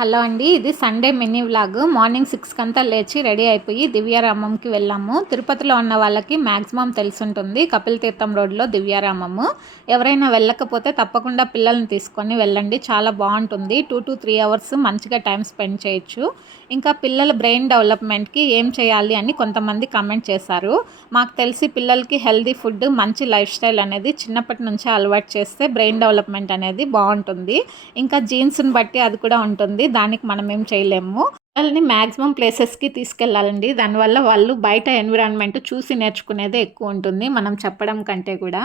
Hello అండి, ఇది Sunday mini vlog. Morning 6 అంతా లేచి రెడీ అయిపోయి దివ్యారామంకి వెళ్ళాము. తిరుపతిలో ఉన్న వాళ్ళకి మ్యాక్సిమం తెలుసుంటుంది కపిల్ తీర్థం రోడ్లో దివ్యారామము. ఎవరైనా వెళ్ళకపోతే తప్పకుండా పిల్లల్ని తీసుకొని వెళ్ళండి, చాలా బాగుంటుంది. 2 to 3 అవర్స్ మంచిగా టైం స్పెండ్ చేయొచ్చు. ఇంకా పిల్లల బ్రెయిన్ డెవలప్మెంట్కి ఏం చేయాలి అని కొంతమంది కమెంట్ చేశారు. మాకు తెలిసి పిల్లలకి హెల్దీ ఫుడ్, మంచి లైఫ్ స్టైల్ అనేది చిన్నప్పటి నుంచే అలవాటు చేస్తే బ్రెయిన్ డెవలప్మెంట్ అనేది బాగుంటుంది. ఇంకా జీన్స్ని బట్టి అది కూడా ఉంటుంది, దానికి మనం ఏం చేయలేము. పిల్లల్ని మ్యాక్సిమం ప్లేసెస్కి తీసుకెళ్ళాలండి. దానివల్ల వాళ్ళు బయట ఎన్విరాన్మెంట్ చూసి నేర్చుకునేదే ఎక్కువ ఉంటుంది మనం చెప్పడం కంటే కూడా.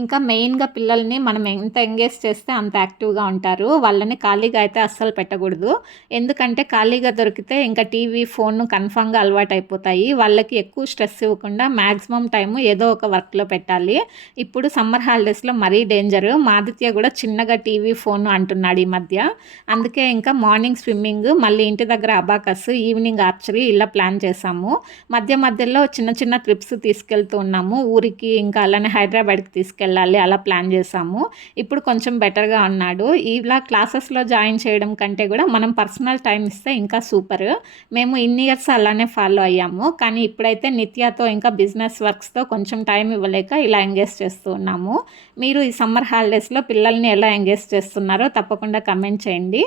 ఇంకా మెయిన్గా పిల్లల్ని మనం ఎంత ఎంగేజ్ చేస్తే అంత యాక్టివ్గా ఉంటారు. వాళ్ళని ఖాళీగా అయితే అస్సలు పెట్టకూడదు. ఎందుకంటే ఖాళీగా దొరికితే ఇంకా టీవీ, ఫోన్ కన్ఫామ్గా అలవాటు అయిపోతాయి. వాళ్ళకి ఎక్కువ స్ట్రెస్ ఇవ్వకుండా మ్యాక్సిమం టైము ఏదో ఒక వర్క్లో పెట్టాలి. ఇప్పుడు సమ్మర్ హాలిడేస్లో మరీ డేంజర్. మా ఆదిత్య కూడా చిన్నగా టీవీ, ఫోన్ అంటున్నాడు ఈ మధ్య. అందుకే ఇంకా మార్నింగ్ స్విమ్మింగ్, మళ్ళీ ఇంటి దగ్గర అబాకస్, ఈవినింగ్ ఆర్చరీ ఇలా ప్లాన్ చేసాము. మధ్య మధ్యలో చిన్న చిన్న ట్రిప్స్ తీసుకెళ్తూ ఉన్నాము. ఊరికి ఇంకా అలానే హైదరాబాద్కి తీసుకెళ్ళాలి, అలా ప్లాన్ చేసాము. ఇప్పుడు కొంచెం బెటర్గా ఉన్నాడు. ఇలా క్లాసెస్లో జాయిన్ చేయడం కంటే కూడా మనం పర్సనల్ టైం ఇస్తే ఇంకా సూపర్. మేము ఇన్ని ఇయర్స్ అలానే ఫాలో అయ్యాము. కానీ ఇప్పుడైతే నిత్యాతో ఇంకా బిజినెస్ వర్క్స్తో కొంచెం టైం ఇవ్వలేక ఇలా ఎంగేజ్ చేస్తూ ఉన్నాము. మీరు ఈ సమ్మర్ హాలిడేస్లో పిల్లల్ని ఎలా ఎంగేజ్ చేస్తున్నారో తప్పకుండా కమెంట్ చేయండి.